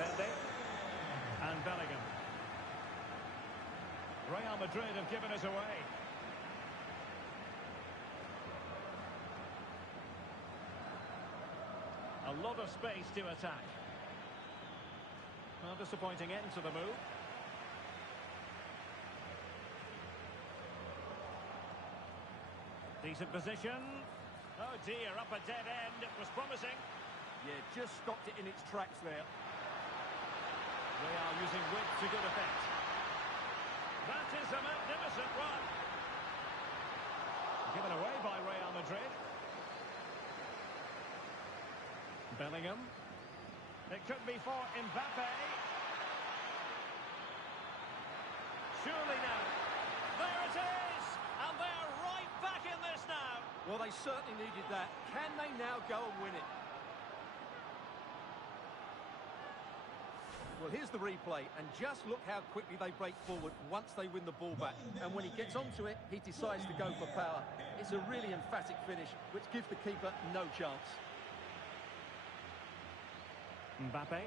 Valverde. And Bellingham. Real Madrid have given us away. A lot of space to attack. Well, disappointing end to the move. Decent position. Oh dear, up a dead end. It was promising. Yeah, just stopped it in its tracks there. Real using width to good effect. That is a magnificent run. Given away by Real Madrid. Bellingham. It could be for Mbappe. Surely now. There it is! And they're right back in this now. Well, they certainly needed that. Can they now go and win it? Well, here's the replay, and just look how quickly they break forward once they win the ball back. And when he gets onto it, he decides to go for power. It's a really emphatic finish, which gives the keeper no chance. Mbappe.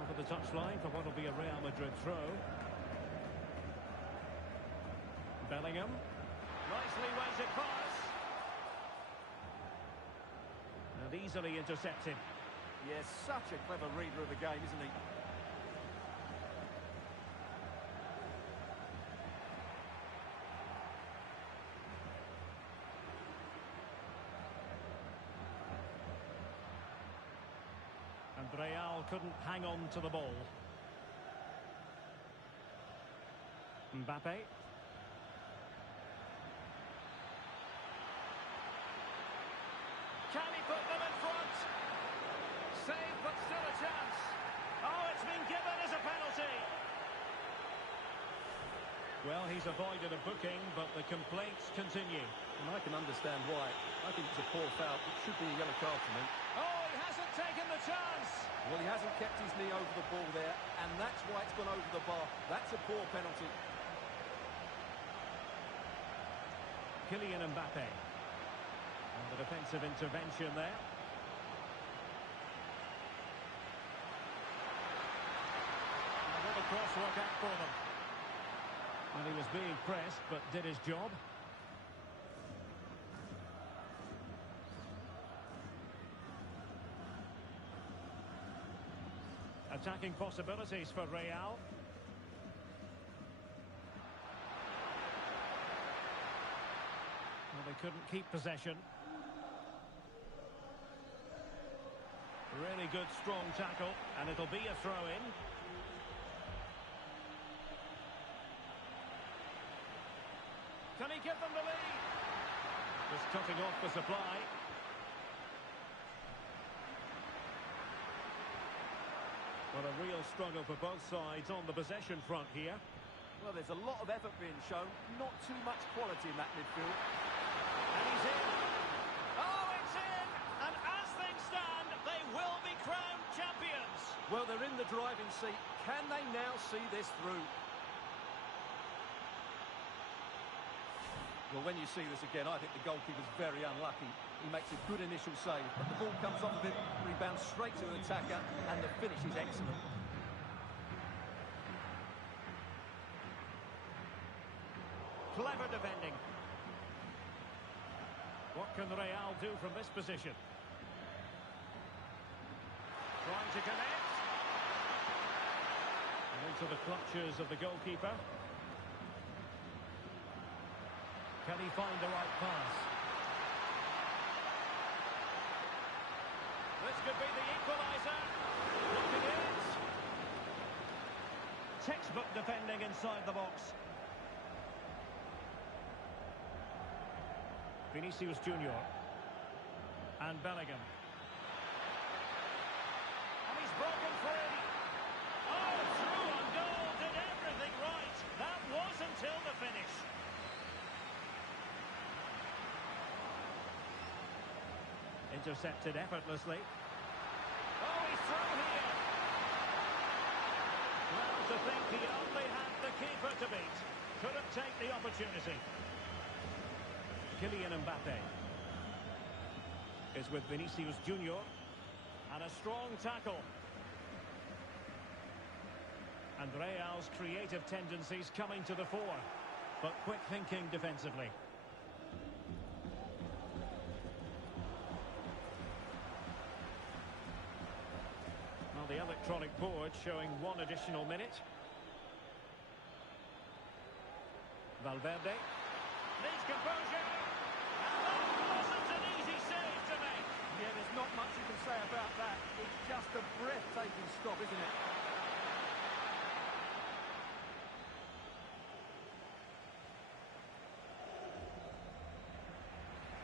Over the touchline for what will be a Real Madrid throw. Bellingham. Nicely weighted pass. And easily intercepted. Yes, such a clever reader of the game, isn't he? And Real couldn't hang on to the ball. Mbappe. Can he put them in front? Save, but still a chance. Oh, it's been given as a penalty. Well, he's avoided a booking, but the complaints continue. And I can understand why. I think it's a poor foul. It should be a yellow card for me. Oh, he hasn't taken the chance. Well, he hasn't kept his knee over the ball there, and that's why it's gone over the bar. That's a poor penalty. Kylian Mbappe. And the defensive intervention there. And what a crosswork act for them. And he was being pressed, but did his job. Attacking possibilities for Real. Well, they couldn't keep possession. Really good, strong tackle, and it'll be a throw-in. Can he give them the lead? Just cutting off the supply. Well, a real struggle for both sides on the possession front here. Well, there's a lot of effort being shown, not too much quality in that midfield. And he's in. Oh, it's in! And as things stand, they will be crowned champions. Well, they're in the driving seat. Can they now see this through? Well, when you see this again, I think the goalkeeper's very unlucky. He makes a good initial save, but the ball comes off of him, rebounds straight to the attacker, and the finish is excellent. Clever defending. What can Real do from this position? Trying to connect. And into the clutches of the goalkeeper. Can he find the right pass? This could be the equaliser. Looking it. Textbook defending inside the box. Vinicius Junior. And Bellingham. And he's broken free. Oh, through on goal. Did everything right. That was until the finish. Intercepted effortlessly. Oh, he's through here. Well, to think he only had the keeper to beat. Couldn't take the opportunity. Kylian Mbappe is with Vinicius Junior. And a strong tackle. And Real's creative tendencies coming to the fore. But quick thinking defensively. Well, the electronic board showing 1 additional minute. Valverde. Needs composure. And that wasn't an easy save to make. Yeah, there's not much you can say about that. It's just a breathtaking stop, isn't it?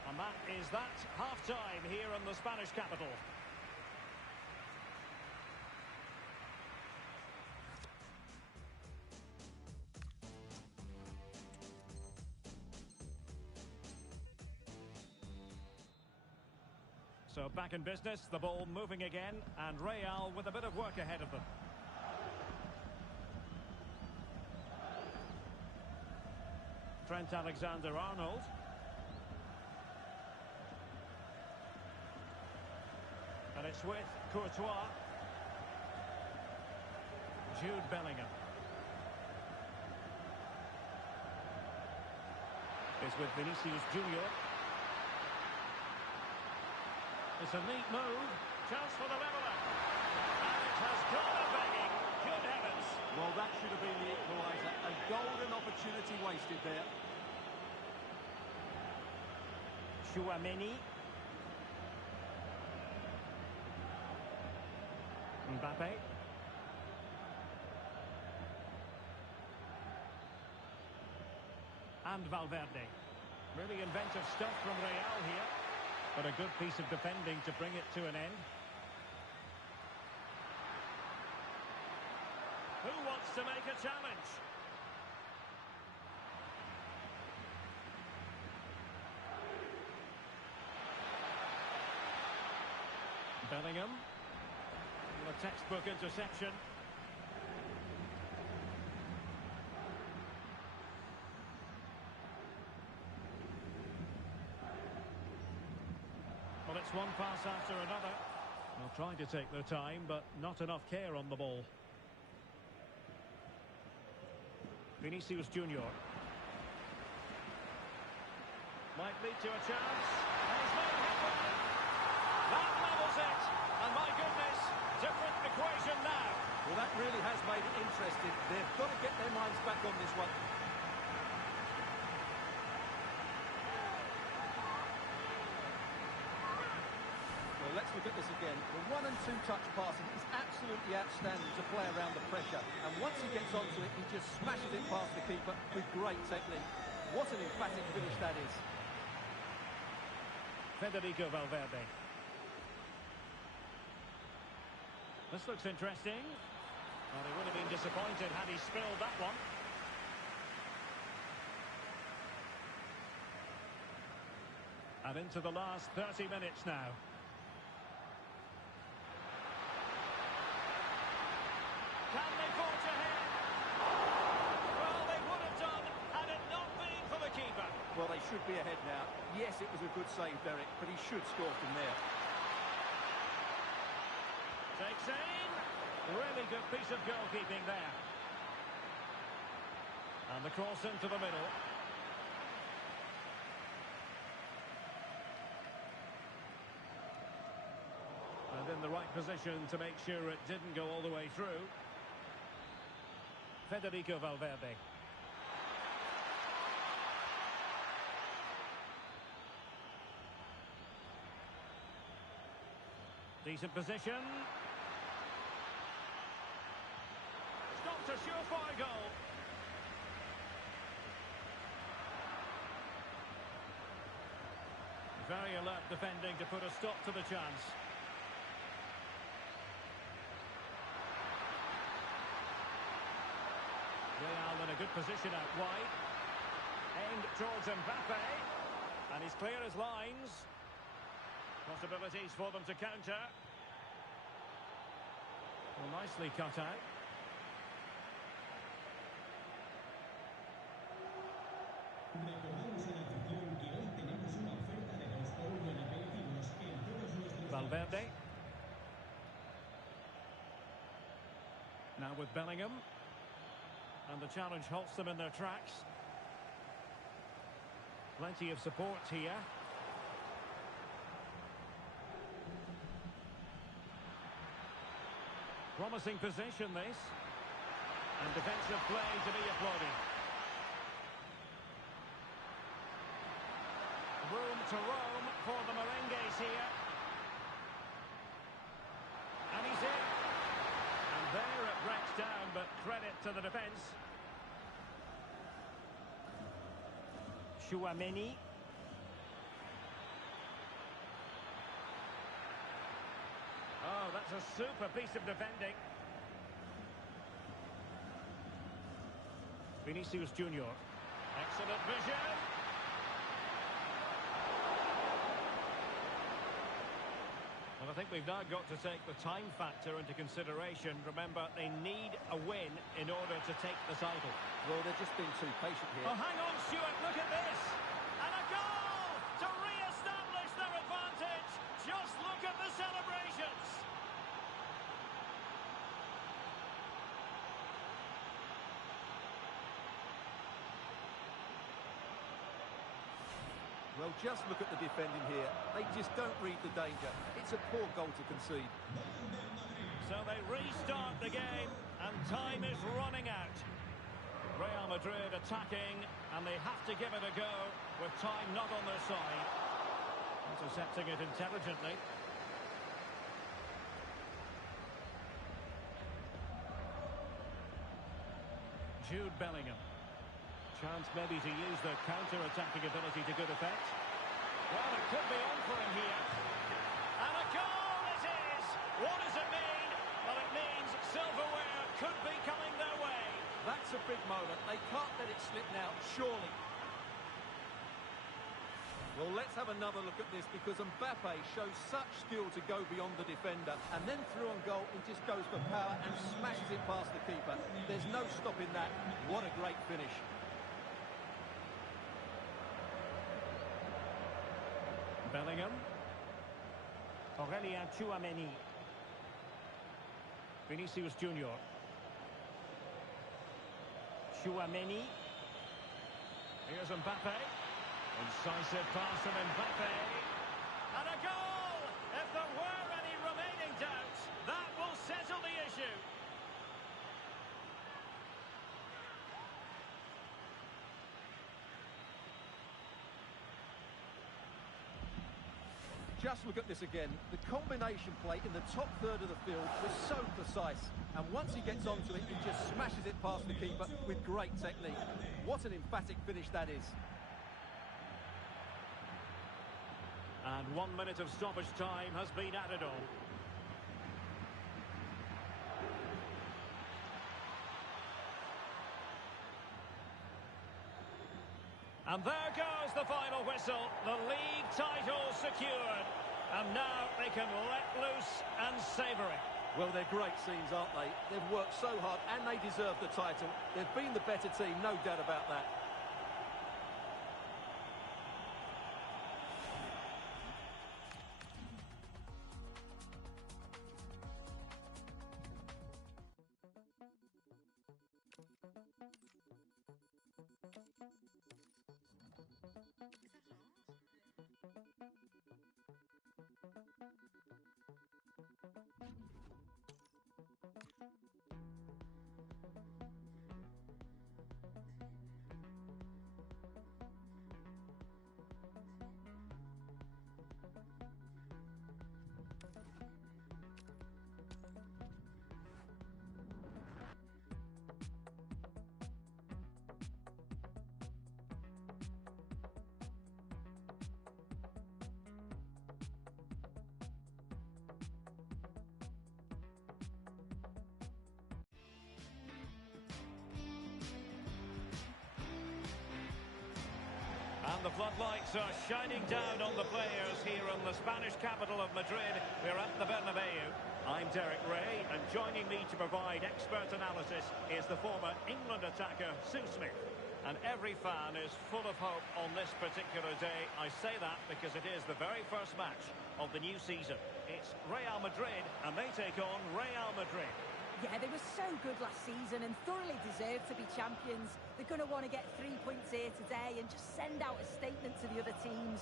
And that is that half-time here in the Spanish capital. So back in business, the ball moving again, and Real with a bit of work ahead of them. Trent Alexander-Arnold. And it's with Courtois. Jude Bellingham. It's with Vinicius Junior. It's a neat move. Chance for the leveller. And it has gone a-banging. Good heavens. Well, that should have been the equaliser. A golden opportunity wasted there. Chouameni. Mbappe. And Valverde. Really inventive stuff from Real here. But a good piece of defending to bring it to an end. Who wants to make a challenge? Bellingham. A textbook interception. Well, it's one pass after another. Well, trying to take their time, but not enough care on the ball. Vinicius Junior. Might lead to a chance. And he's made a hit by it. That levels it. And my goodness, different equation now. Well, that really has made it interesting. They've got to get their minds back on this one. Well, let's look at this again. The 1- and 2-touch passing is absolutely outstanding to play around the pressure. And once he gets onto it, he just smashes it past the keeper with great technique. What an emphatic finish that is. Federico Valverde. This looks interesting. Well, he would have been disappointed had he spilled that one. And into the last 30 minutes now. Can they forge ahead? Well, they would have done had it not been for the keeper. Well, they should be ahead now. Yes, it was a good save, Derek, but he should score from there. Takes aim. Really good piece of goalkeeping there. And the cross into the middle. And in the right position to make sure it didn't go all the way through. Federico Valverde. Decent position. Stopped a surefire goal. Very alert defending to put a stop to the chance. Real in a good position out wide. Aimed towards Mbappe. And he's clear as lines. Possibilities for them to counter. Well, nicely cut out. Recordamos a la afición que hoy tenemos Valverde. Now with Bellingham. And the challenge halts them in their tracks. Plenty of support here. Promising position, this. And defensive play to be applauded. Room to roam for the Merengues here. And he's in. And there it breaks down, but credit to the defence. Chouameni. Oh, that's a super piece of defending. Vinicius Junior. Excellent vision. Well, I think we've now got to take the time factor into consideration. Remember, they need a win in order to take the title. Well, they're just being too patient here. Oh, hang on, Stuart, look at this! And a goal to re-establish their advantage! Just look at the celebrations! Well, just look at the defending here. They just don't read the danger. It's a poor goal to concede. So they restart the game, and time is running out. Real Madrid attacking, and they have to give it a go with time not on their side. Intercepting it intelligently. Jude Bellingham. Chance maybe to use their counter-attacking ability to good effect. Well, it could be on for him here. And a goal it is! What does it mean? Well, it means silverware could be coming their way. That's a big moment. They can't let it slip now, surely. Well, let's have another look at this, because Mbappe shows such skill to go beyond the defender, and then through on goal, he just goes for power and smashes it past the keeper. There's no stopping that. What a great finish. Bellingham. Aurelien Chouameni. Vinicius Junior. Chouameni. Here's Mbappe. Incisive pass from Mbappe. And a goal! If there were any remaining doubts, that will settle the issue. Just look at this again. The combination play in the top third of the field was so precise. And once he gets onto it, he just smashes it past the keeper with great technique. What an emphatic finish that is. And 1 minute of stoppage time has been added on. And there goes the final whistle. The league title secured. And now they can let loose and savour it. Well, they're great scenes, aren't they? They've worked so hard and they deserve the title. They've been the better team, no doubt about that. And the floodlights are shining down on the players here in the Spanish capital of Madrid. We're at the Bernabeu. I'm Derek Ray, and joining me to provide expert analysis is the former England attacker, Sue Smith. And every fan is full of hope on this particular day. I say that because it is the very first match of the new season. It's Real Madrid, and they take on Real Madrid. Yeah, they were so good last season and thoroughly deserve to be champions. They're going to want to get 3 points here today and just send out a statement to the other teams.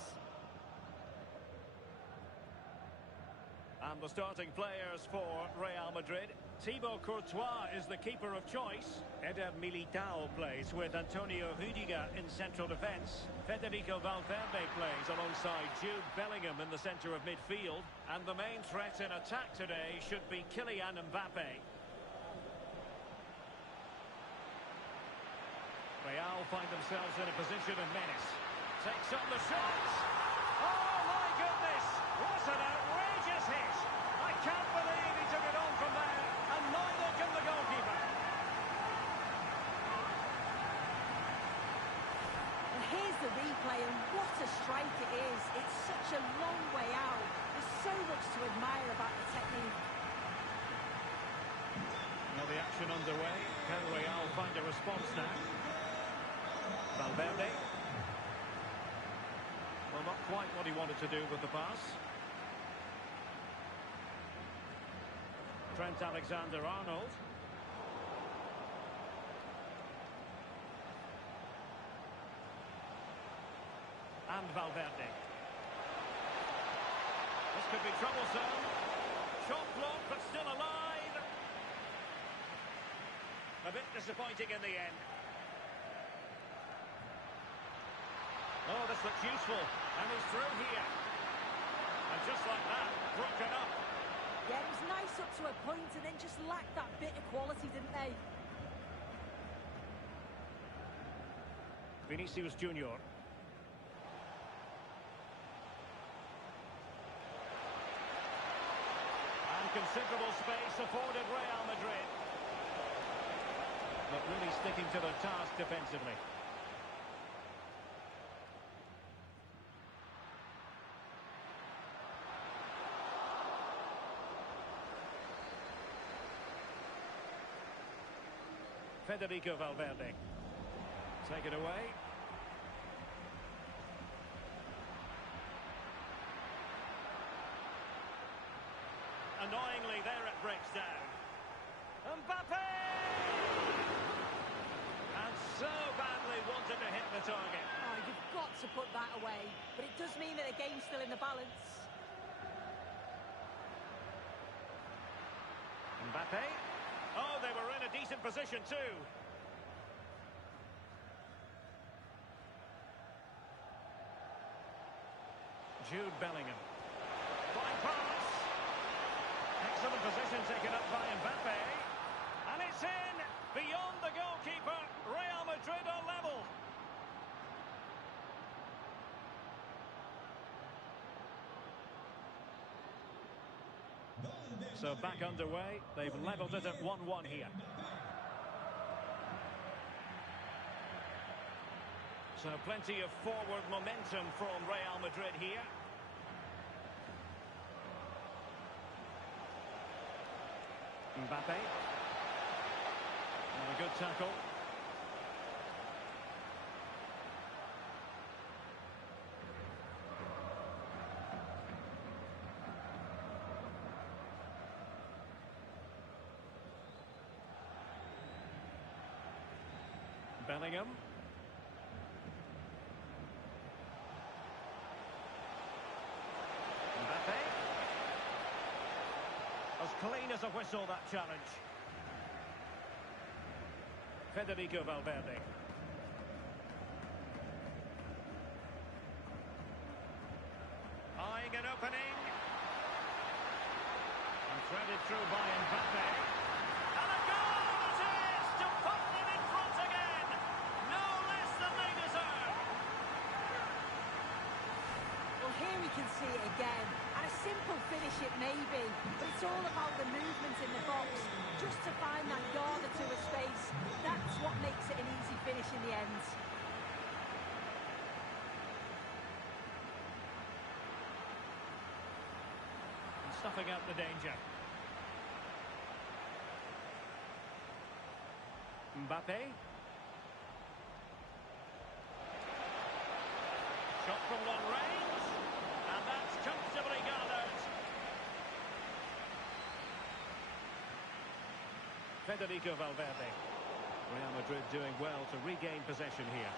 And the starting players for Real Madrid. Thibaut Courtois is the keeper of choice. Eder Militao plays with Antonio Rudiger in central defence. Federico Valverde plays alongside Jude Bellingham in the centre of midfield. And the main threat in attack today should be Kylian Mbappe. Real find themselves in a position of menace. Takes on the shots. Oh my goodness! What an outrageous hit! I can't believe he took it on from there, and neither can the goalkeeper. Well, here's the replay, and what a strike it is. It's such a long way out. There's so much to admire about the technique. Well, the action underway. Can Real find a response now? Valverde. Well, not quite what he wanted to do with the pass. Trent Alexander-Arnold. And Valverde. This could be troublesome. Shot blocked, but still alive. A bit disappointing in the end. Oh, this looks useful. And he's through here. And just like that, broken up. Yeah, it was nice up to a point and then just lacked that bit of quality, didn't they? Vinicius Junior. And considerable space afforded Real Madrid. But really sticking to their task defensively. Federico Valverde. Take it away. Annoyingly, there it breaks down. Mbappe! And so badly wanted to hit the target. Oh, you've got to put that away. But it does mean that the game's still in the balance. Mbappe. Oh, they were in a decent position too. Jude Bellingham. Flying pass. Excellent position taken up by Mbappe. And it's in. Beyond the goalkeeper. Real Madrid are level. So back underway. They've levelled it at 1-1 here. So plenty of forward momentum from Real Madrid here. Mbappe. And a good tackle. Bellingham. Mbappe. As clean as a whistle, that challenge. Federico Valverde. Eyeing an opening. And threaded through by Mbappe. And a goal it is to put them in front again. No less than they deserve. Well, here we can see it again. And a simple finish it may be, but it's all about the movement in the box. Just to find that yard or two of space. That's what makes it an easy finish in the end. And stuffing out the danger. Mbappe. from long range, and that's comfortably gathered. Federico Valverde. Real Madrid doing well to regain possession here.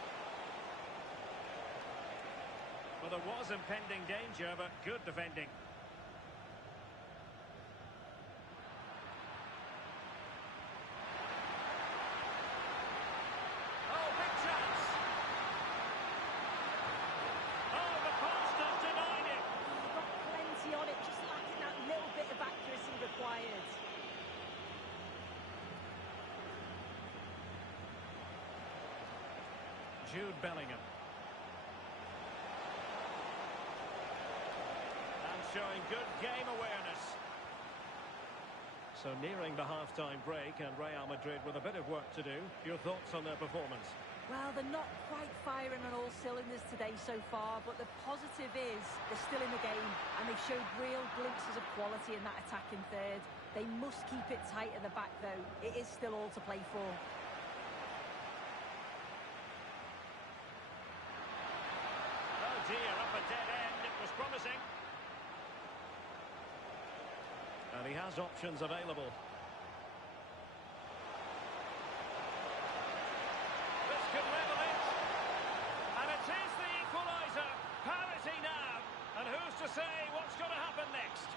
Well, there was impending danger, but good defending. Oh, big chance! Oh, the post has denied it! You've got plenty on it, just lacking that little bit of accuracy required. Jude Bellingham. And showing good game awareness. So nearing the half-time break, and Real Madrid with a bit of work to do. Your thoughts on their performance? Well, they're not quite firing on all cylinders today so far, but the positive is they're still in the game, and they've showed real glimpses of quality in that attacking third. They must keep it tight at the back, though. It is still all to play for. Oh dear, up a dead end. It was promising. And he has options available. This could level it. And it is the equaliser. Parity now. And who's to say what's going to happen next?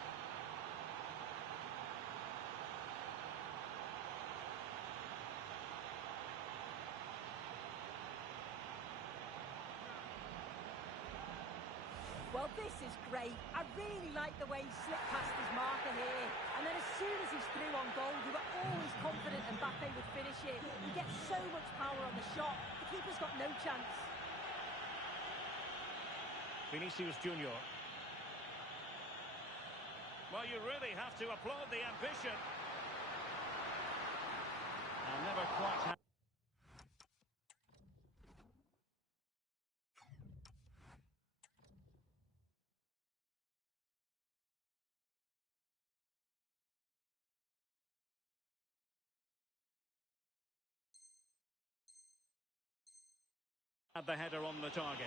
Well, this is great. I really like the way he slipped past his marker here. And then as soon as he's through on goal, you were always confident Mbappe would finish it. He gets so much power on the shot. The keeper's got no chance. Vinicius Junior. Well, you really have to applaud the ambition. And never quite had the header on the target.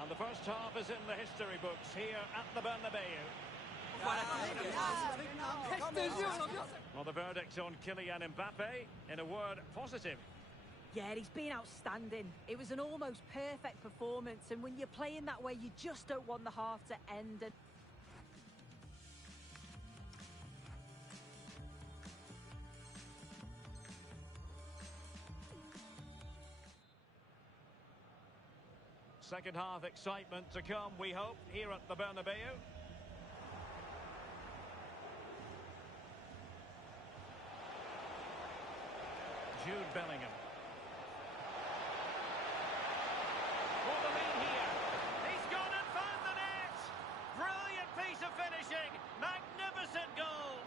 And the first half is in the history books here at the Bernabeu. Well, the verdict on Kylian Mbappe, in a word, positive. Yeah, he's been outstanding. It was an almost perfect performance, and when you're playing that way, you just don't want the half to end. And second half excitement to come, we hope, here at the Bernabeu. Jude Bellingham. For the lead here. He's gone and found the net. Brilliant piece of finishing. Magnificent goal.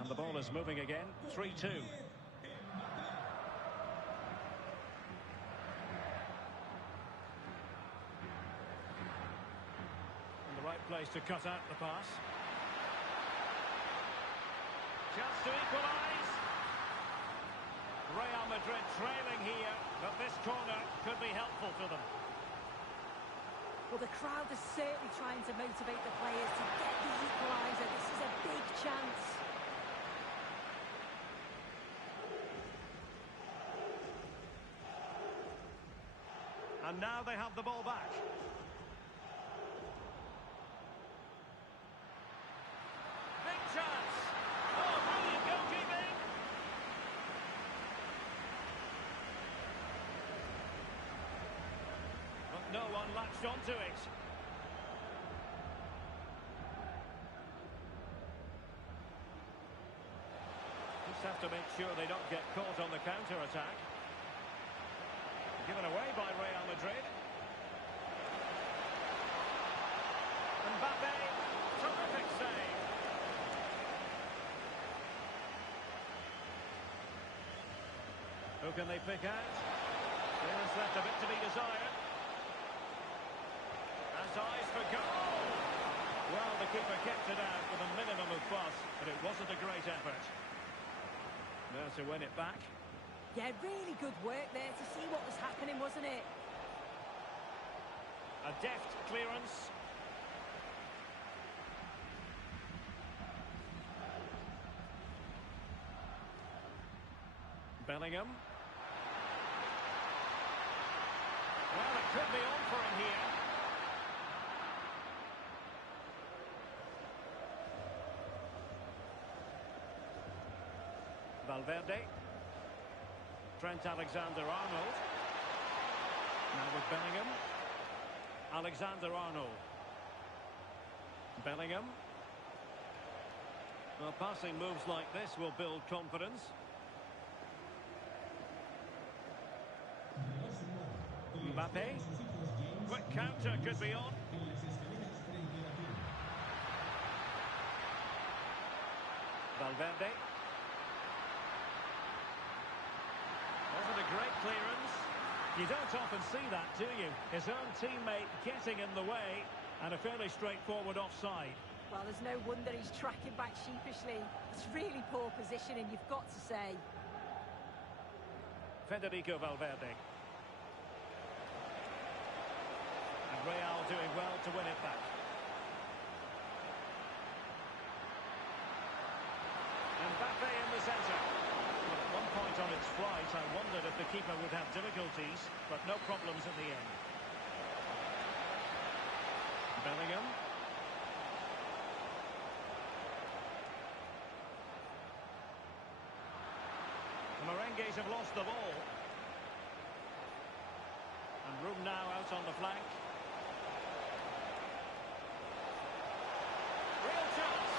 And the ball is moving again. 3-2. Place to cut out the pass. Chance to equalise. Real Madrid trailing here, but this corner could be helpful to them. well, the crowd is certainly trying to motivate the players to get the equaliser. This is a big chance. And now they have the ball back. Chance. Oh, brilliant goalkeeping. But no one latched onto it. Just have to make sure they don't get caught on the counter-attack. Given away by Real Madrid. Mbappe, terrific save. Who can they pick out? There's left a bit to be desired. Has eyes for goal! Well, the keeper kept it out with a minimum of fuss, but it wasn't a great effort. There to win it back. Yeah, really good work there to see what was happening, wasn't it? A deft clearance. Bellingham. Well, it could be on for him here. Valverde. Trent Alexander-Arnold. Now with Bellingham. Alexander-Arnold. Bellingham. Well, passing moves like this will build confidence. Mbappe. Quick counter could be on. Valverde. Wasn't a great clearance. You don't often see that, do you? His own teammate getting in the way, and a fairly straightforward offside. Well, there's no wonder he's tracking back sheepishly. It's really poor positioning, you've got to say. Federico Valverde. And Real doing well to win it back. Mbappe in the centre. Well, at one point on its flight, I wondered if the keeper would have difficulties, but no problems in the end. Bellingham. The Merengues have lost the ball. And room now out on the flank. Real chance.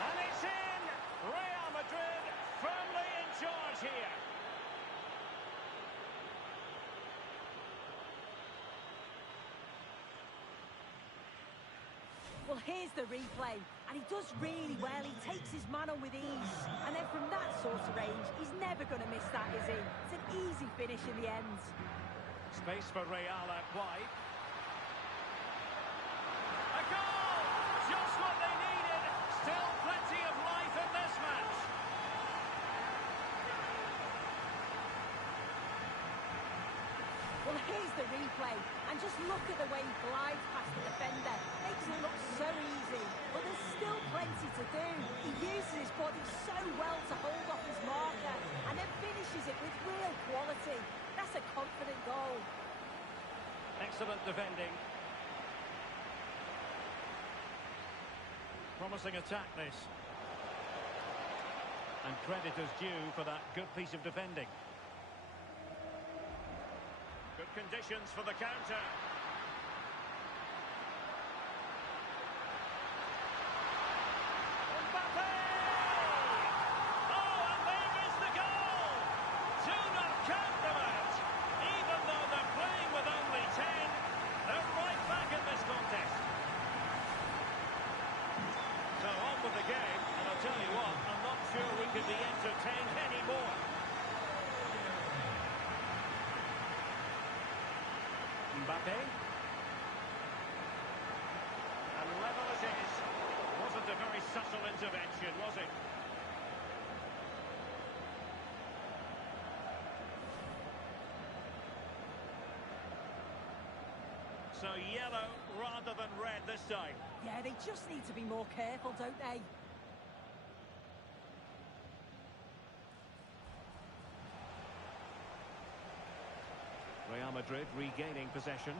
And it's in! Real Madrid firmly in charge here. Well, here's the replay, and he does really well. He takes his man on with ease, and then from that sort of range, he's never going to miss that, is he? It's an easy finish in the end. Space for Real out wide. A goal! Just what they needed. Still plenty of life in this match. Well, here's the replay, and just look at the way he glides past the defender. Makes it look so easy, but there's still plenty to do. He uses his body so well to hold off his marker, and then finishes it with real quality. That's a confident goal. Excellent defending. Promising attack, this. And credit is due for that good piece of defending. Good conditions for the counter. Mbappe! Oh, and there is the goal! Do not count them out. Even though they're playing with only 10, they're right back in this contest. So on with the game, and I'll tell you what, I'm not sure we could be entertained anymore. Mbappe. And level it is. Wasn't a very subtle intervention, was it? So yellow rather than red this time. Yeah, they just need to be more careful, don't they? Real Madrid regaining possession.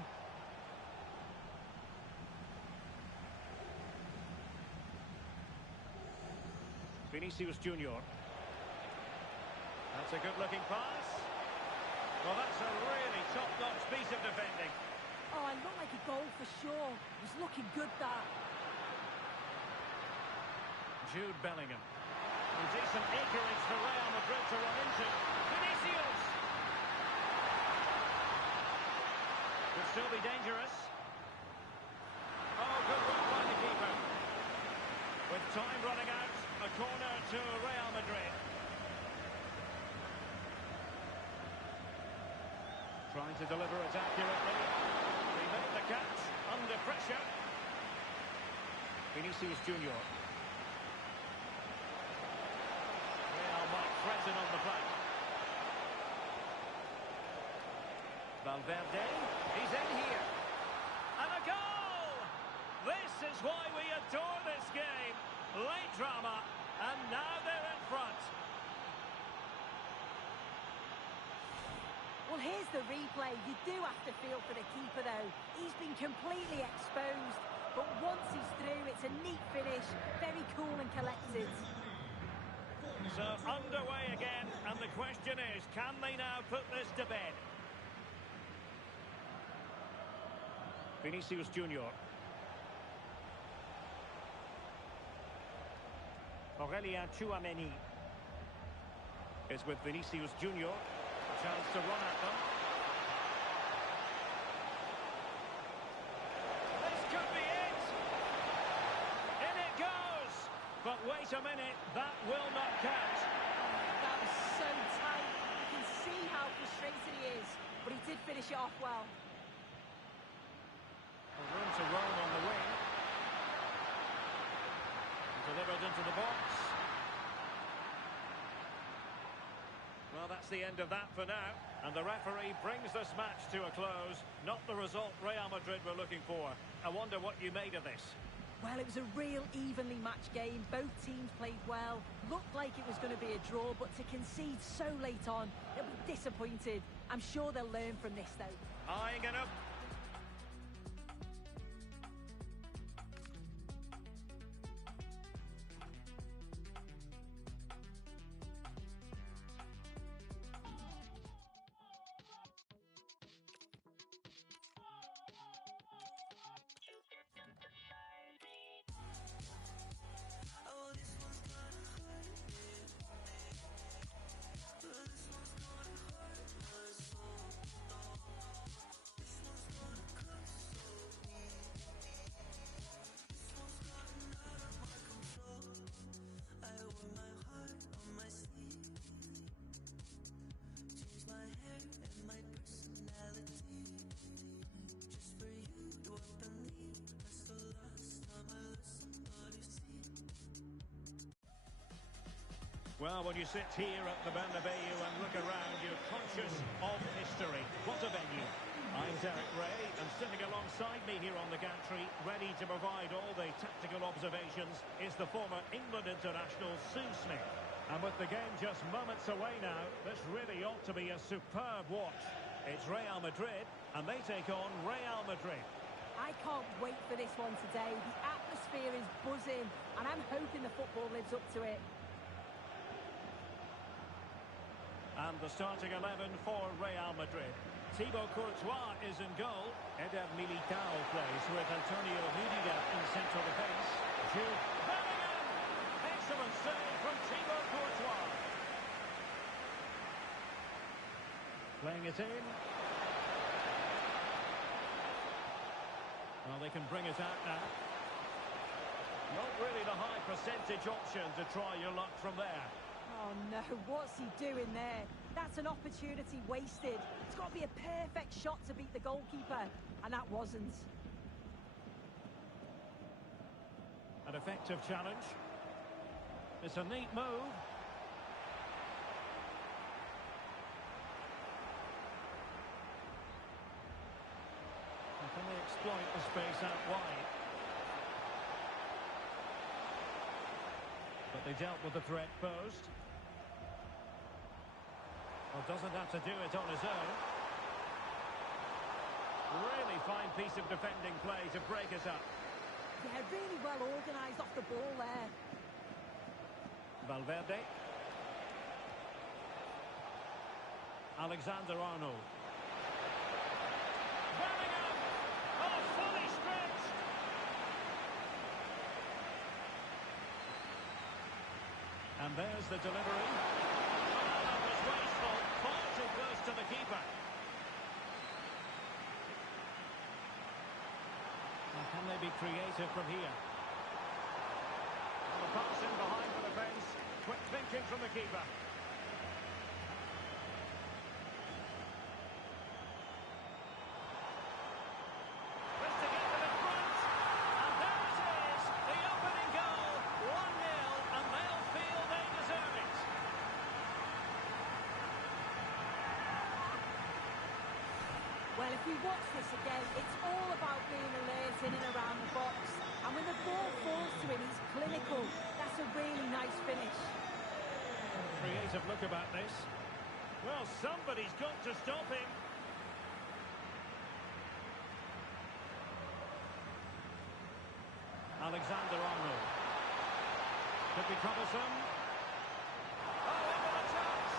Vinicius Junior. That's a good-looking pass. Well, that's a really top-notch piece of defending. Oh, it looked like a goal for sure. It was looking good, that. Jude Bellingham. And decent acreage for Real Madrid to run into. Vinicius! Could still be dangerous. Oh, good work by the keeper. With time running out, a corner to Real Madrid. Trying to deliver it accurately. He made the catch under pressure. Vinicius Junior. Real might threaten on the flank. Valverde, he's in here. And a goal! This is why we adore this game. Late drama, and now they're in front. Well, here's the replay. You do have to feel for the keeper, though. He's been completely exposed. But once he's through, it's a neat finish. Very cool and collected. So, underway again. And the question is, can they now put this to bed? Vinicius Junior. Aurelien Tchouameni is with Vinicius Junior. A chance to run at them. This could be it. In it goes. But wait a minute, that will not count. That was so tight. You can see how frustrated he is. But he did finish it off well. Room to roam on the wing. Delivered into the box. Well, that's the end of that for now. And the referee brings this match to a close. Not the result Real Madrid were looking for. I wonder what you made of this. Well, it was a real evenly matched game. Both teams played well. Looked like it was going to be a draw, but to concede so late on, they'll be disappointed. I'm sure they'll learn from this, though. Eyeing it up. Well, when you sit here at the Bernabeu and look around, you're conscious of history. What a venue. I'm Derek Ray, and sitting alongside me here on the gantry, ready to provide all the tactical observations, is the former England international Sue Smith. And with the game just moments away now, this really ought to be a superb watch. It's Real Madrid, and they take on Real Madrid. I can't wait for this one today. The atmosphere is buzzing, and I'm hoping the football lives up to it. And the starting 11 for Real Madrid. Thibaut Courtois is in goal. Eder Militao plays with Antonio Rudiger in central defence. Jude Bellingham! Excellent save from Thibaut Courtois. Playing it in. Well, they can bring it out now. Not really the high percentage option to try your luck from there. Oh no, what's he doing there? That's an opportunity wasted. It's got to be a perfect shot to beat the goalkeeper, and that wasn't. An effective challenge. It's a neat move. And can they exploit the space out wide? But they dealt with the threat posed. Well, doesn't have to do it on his own. Really fine piece of defending play to break it up. Yeah, really well organised off the ball there. Valverde. Alexander-Arnold. Bellingham! Oh, fully stretched! And there's the delivery. Oh, that was wasteful. Far too close to the keeper. Now, can they be creative from here? The pass in behind the defence. Quick thinking from the keeper. Well, if we watch this again, it's all about being alert in and around the box. And when the ball falls to him, he's clinical. That's a really nice finish. Creative look about this. Well, somebody's got to stop him. Alexander-Arnold. Could be troublesome. Oh, into the chance.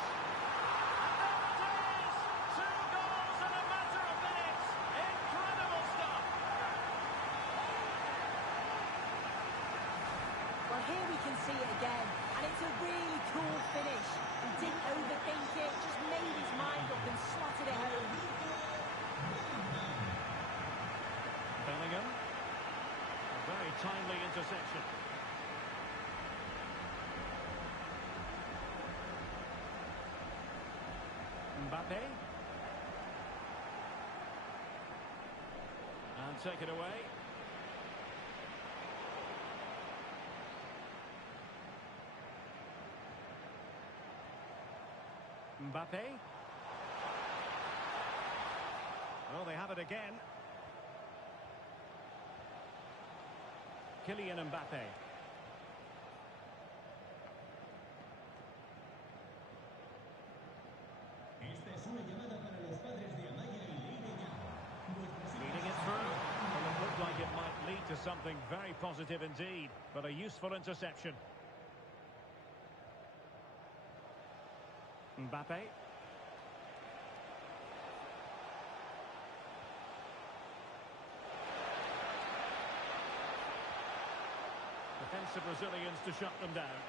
And there it is! 2 goals in a matter of minutes. Incredible stuff. Well, here we can see it again. And it's a really cool finish. He didn't overthink it, just made his mind up and slotted it home. Bellingham. A very timely interception. Mbappe. And take it away. Mbappe. Well, they have it again. Kylian Mbappe. Leading it through. Well, it looked like it might lead to something very positive indeed, but a useful interception. Mbappe. Defensive Brazilians to shut them down.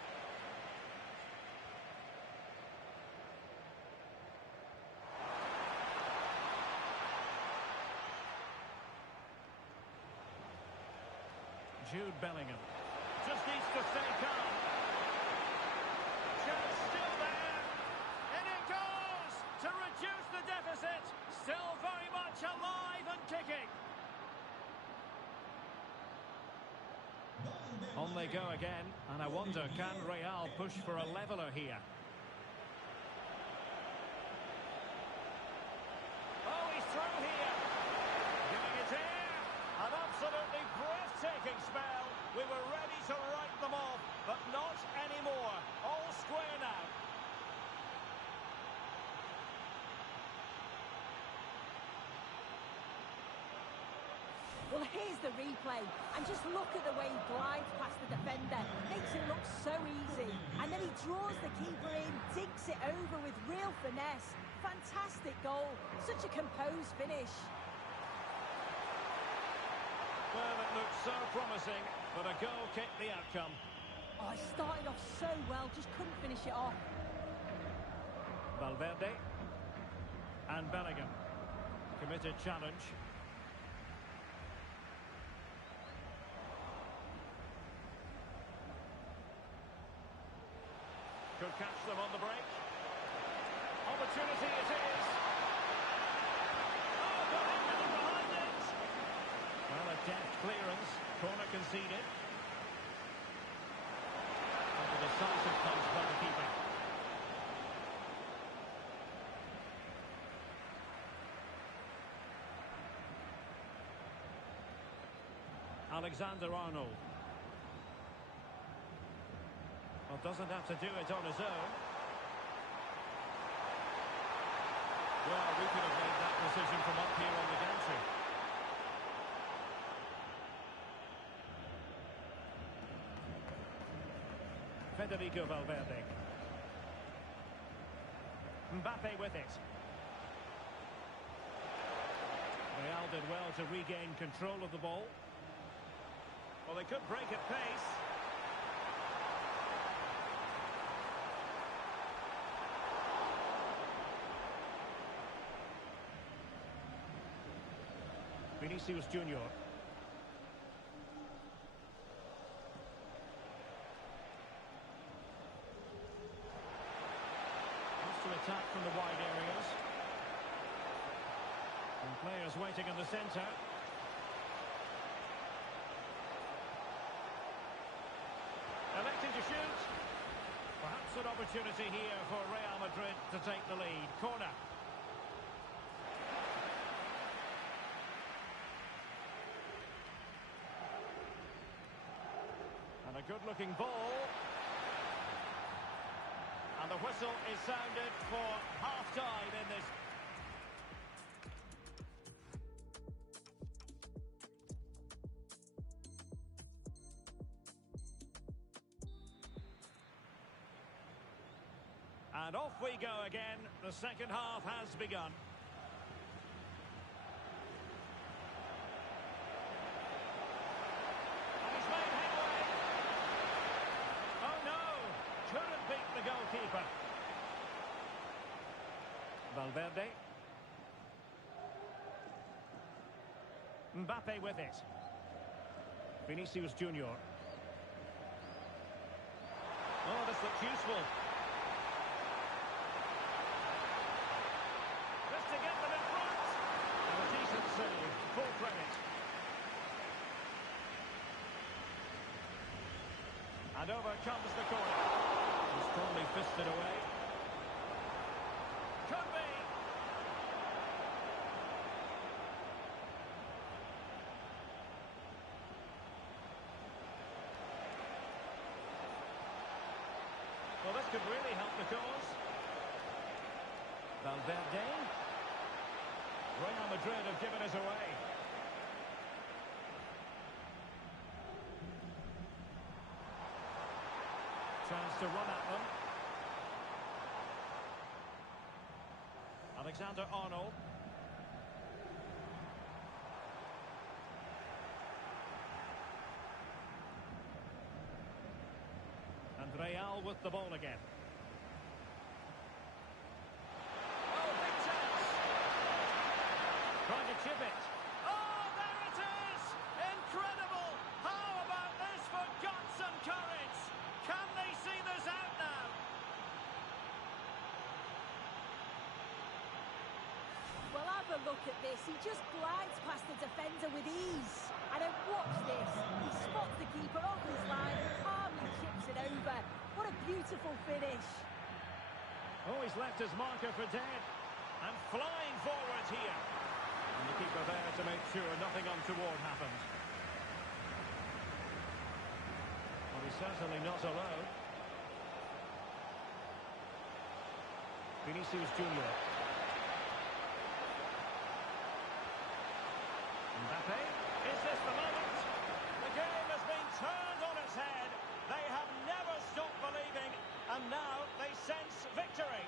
Jude Bellingham. Just needs to stay calm. Chance still there. And it goes to reduce the deficit. Still very much alive and kicking. On they go again, and I wonder, can Real push for a leveller here? Oh, he's through here. Giving it here. An absolutely breathtaking spell. We were ready to write them off, but not anymore. All square now. Well, here's the replay, and just look at the way he glides past the defender. Makes it look so easy. And then he draws the keeper in, dinks it over with real finesse. Fantastic goal. Such a composed finish. Well, it looked so promising, but a goal kicked the outcome. Oh, he started off so well, just couldn't finish it off. Valverde. And Bellingham. Committed challenge. Could catch them on the break. Opportunity it is. Oh, got him down behind it. Well, a deft clearance. Corner conceded. And a decisive punch by the keeper. Alexander-Arnold. Well, doesn't have to do it on his own. Well, we could have made that decision from up here on the gantry. Federico Valverde. Mbappe with it. Real did well to regain control of the ball. Well, they could break at pace. Vinicius Junior. Wants to attack from the wide areas. And players waiting in the centre. Electing to shoot. Perhaps an opportunity here for Real Madrid to take the lead. Corner. Good-looking ball. And the whistle is sounded for half-time in this. And off we go again. The second half has begun. And he's made headway. Oh no! Couldn't beat the goalkeeper. Valverde. Mbappe with it. Vinicius Junior. Oh, this looks useful. To get them in front. And a decent save, full credit. And over comes the corner. He's strongly fisted away. Could be. Well, this could really help the cause. Valverde. Real Madrid have given us away. Chance to run at them. Alexander-Arnold. And Real with the ball again. Trying to chip it. Oh, there it is! Incredible! How about this for guts and courage? Can they see this out now? Well, have a look at this. He just glides past the defender with ease. And then watch this. He spots the keeper off his line and calmly chips it over. What a beautiful finish. Oh, he's left his marker for dead. And flying forward here. And the keeper there to make sure nothing untoward happened. Well, he's certainly not alone. Vinicius Junior. Mbappe. Is this the moment? The game has been turned on its head. They have never stopped believing, and now they sense victory.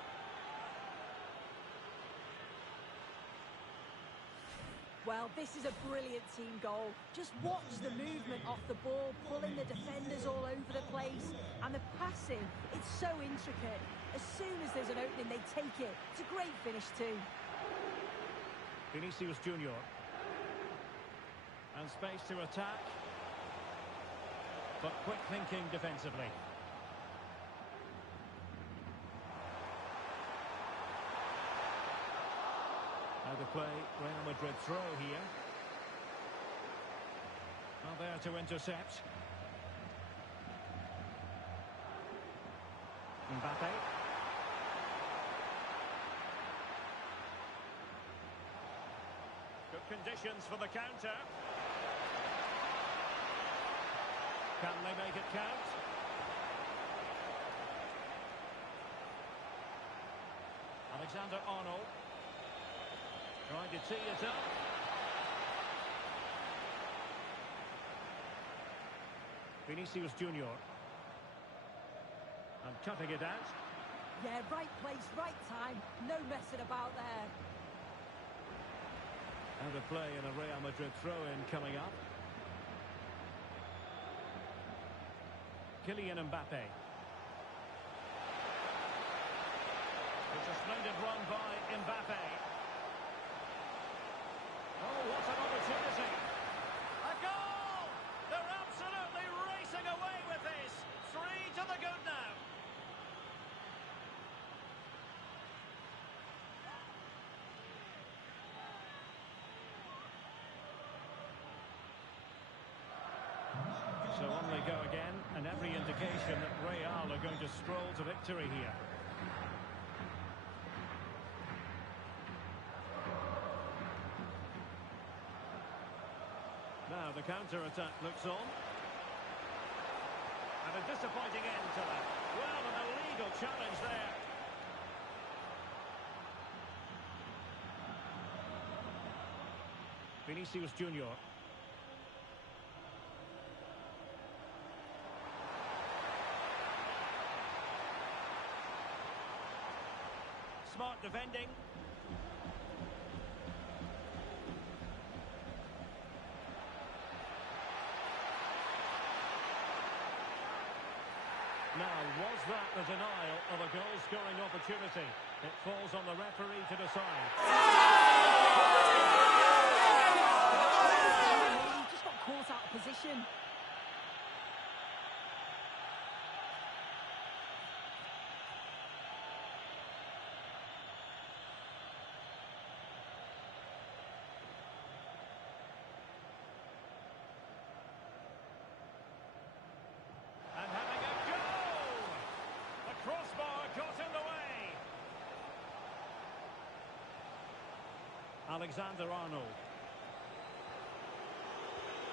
Well, this is a brilliant team goal. Just watch the movement off the ball, pulling the defenders all over the place. And the passing, it's so intricate. As soon as there's an opening, they take it. It's a great finish too. Vinicius Junior. And space to attack. But quick thinking defensively. Now to play Real Madrid throw here. Not there to intercept. Mbappe. Good conditions for the counter. Can they make it count? Alexander-Arnold. Trying to tee it up. Vinicius Junior. And cutting it out. Yeah, right place, right time. No messing about there. Out of play and a Real Madrid throw-in coming up. Kylian Mbappe. It's a splendid run by Mbappe. Oh, what an opportunity. A goal! They're absolutely racing away with this. 3 to the good now. So on they go again, and every indication that Real are going to stroll to victory here. Now the counter-attack looks on. a disappointing end to that. Well, an illegal challenge there. Vinicius Junior. Smart defending. Now, was that the denial of a goal-scoring opportunity? It falls on the referee to decide. He just got caught out of position. And having a goal! The crossbar got in the way. Alexander-Arnold.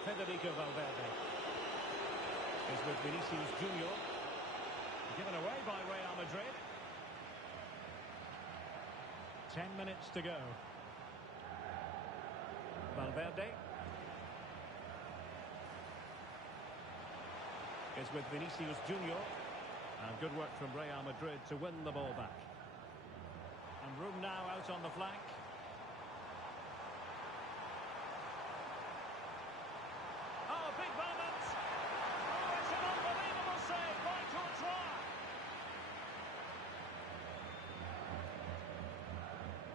Federico Valverde is with Vinicius Junior. Given away by Real Madrid. 10 minutes to go. Valverde is with Vinicius Junior. And good work from Real Madrid to win the ball back. And room now out on the flank. Oh, big moment! Oh, it's an unbelievable save by Courtois!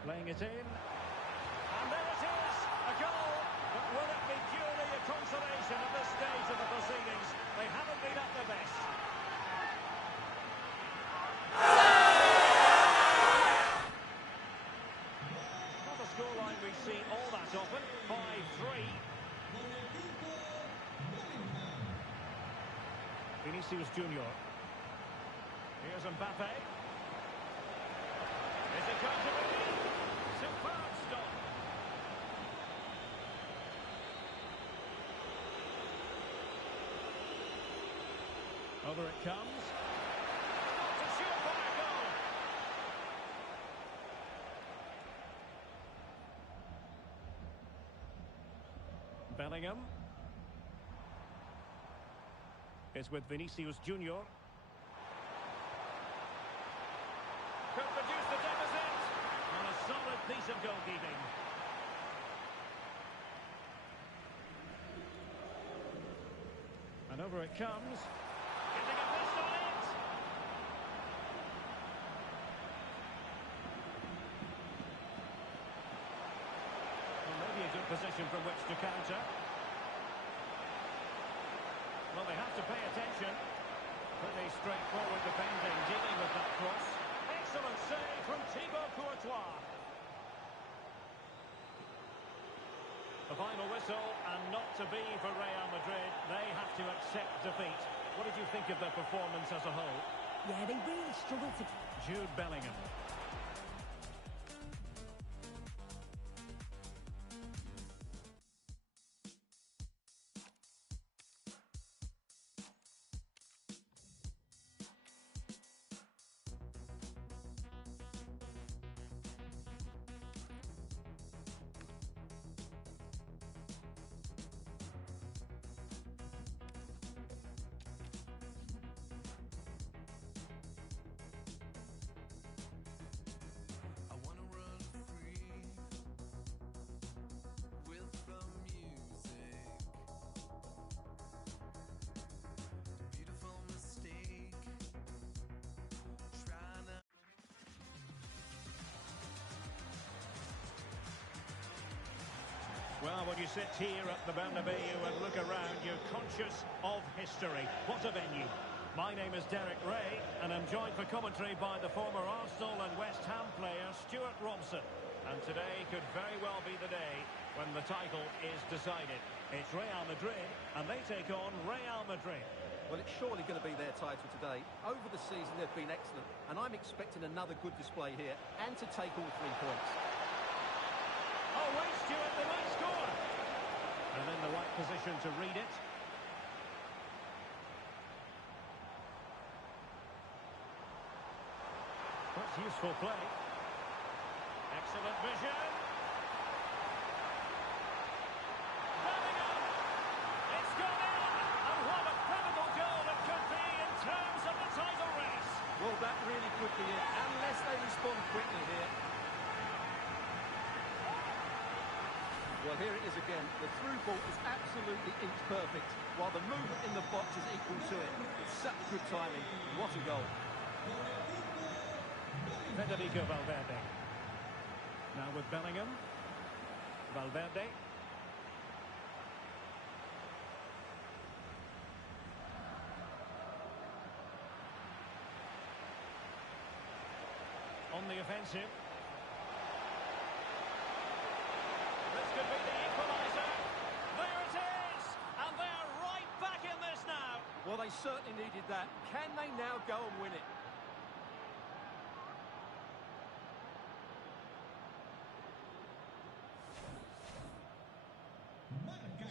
Playing it in. And there it is! A goal! But will it be purely a consolation at this stage of the proceedings? They haven't been at their best. Not a scoreline we see all that often. 5-3. Vinicius Junior. Here's Mbappe. Is it going to be? Superb stop. Over it comes. Not a surefire goal. Bellingham is with Vinicius Junior. Could produce the deficit on a solid piece of goalkeeping. And over it comes. Getting a fist on it. Well, maybe a good position from which to counter. Well, they have to pay attention. Pretty straightforward defending, dealing with that cross. Excellent save from Thibaut Courtois. The final whistle, and not to be for Real Madrid. They have to accept defeat. What did you think of their performance as a whole? Yeah, they really struggled to... Jude Bellingham. Well, when you sit here at the Bernabeu and look around, you're conscious of history. What a venue. My name is Derek Ray, and I'm joined for commentary by the former Arsenal and West Ham player, Stuart Robson. And today could very well be the day when the title is decided. It's Real Madrid, and they take on Real Madrid. Well, it's surely going to be their title today. Over the season, they've been excellent, and I'm expecting another good display here, and to take all 3 points. Oh, wait, Stuart, they might score. And in the right position to read it. useful play. Excellent vision. Bellingham! It's gone in! And what a pivotal goal it could be in terms of the title race. Well, that really could be it, unless they respond quickly here. Well, here it is again. The through ball is absolutely inch perfect, while the movement in the box is equal to it. It's such good timing. What a goal. Federico Valverde. Now with Bellingham. Valverde. On the offensive. This could be the equaliser. There it is! And they're right back in this now. Well, they certainly needed that. Can they now go and win it?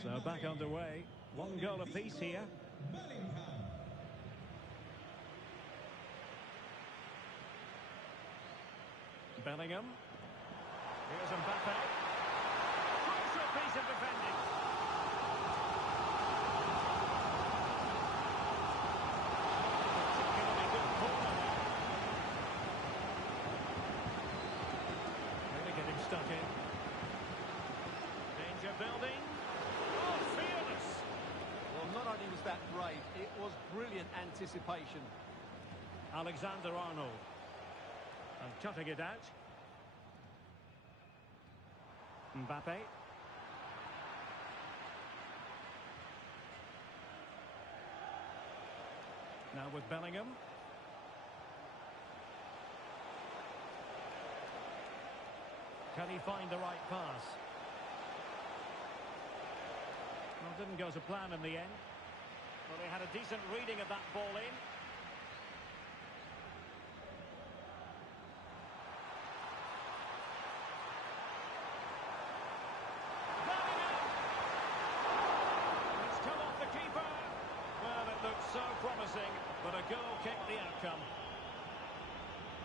So back underway. One goal apiece here. Bellingham. Here's Mbappe. Crucial piece of defending. Particularly good corner there. Really getting stuck in. Danger building. Oh, fearless. Well, not only was that brave, it was brilliant anticipation. Alexander-Arnold. And cutting it out. Mbappe. Now with Bellingham. Can he find the right pass? Well, didn't go to plan in the end. Well, they had a decent reading of that ball in. So promising, but a goal kicked the outcome.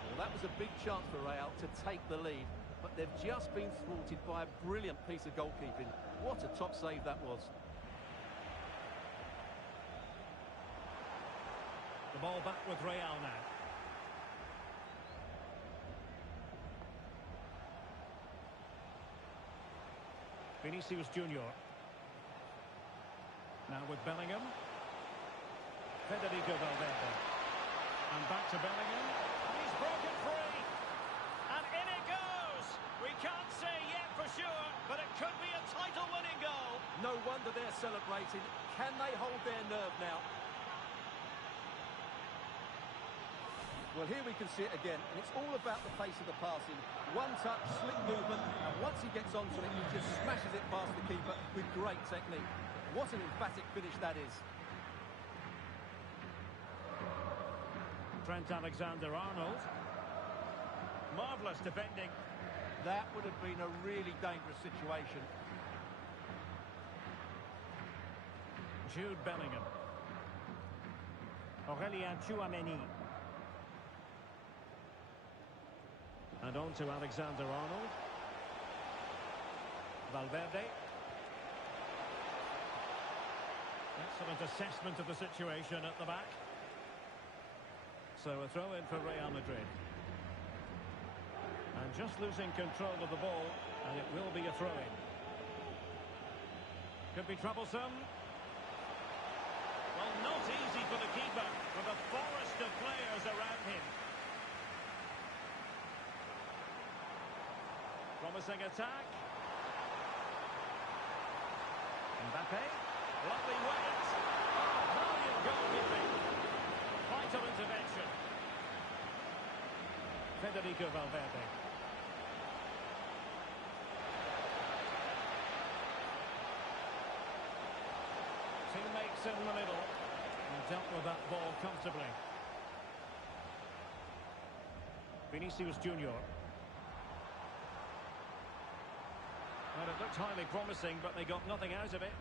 Well, that was a big chance for Real to take the lead, but they've just been thwarted by a brilliant piece of goalkeeping. What a top save that was. The ball back with Real now. Vinicius Junior. Now with Bellingham. Federico Valverde. And back to Bellingham. And he's broken free. And in it goes. We can't say yet for sure, but it could be a title-winning goal. No wonder they're celebrating. Can they hold their nerve now? Well, here we can see it again, and it's all about the pace of the passing. One touch, slick movement, and once he gets onto it, he just smashes it past the keeper with great technique. What an emphatic finish that is. Trent Alexander-Arnold. Marvellous defending. That would have been a really dangerous situation. Jude Bellingham. Aurélien Tchouameni. And on to Alexander-Arnold. Valverde. Excellent assessment of the situation at the back. So a throw in for Real Madrid. And just losing control of the ball, and it will be a throw in. Could be troublesome. Well, not easy for the keeper, with a forest of players around him. Promising attack. Mbappe. Lovely weight. Oh, brilliant goalkeeping. Vital intervention. Federico Valverde. Teammates in the middle. And dealt with that ball comfortably. Vinicius Junior. Well, it looked highly promising, but they got nothing out of it.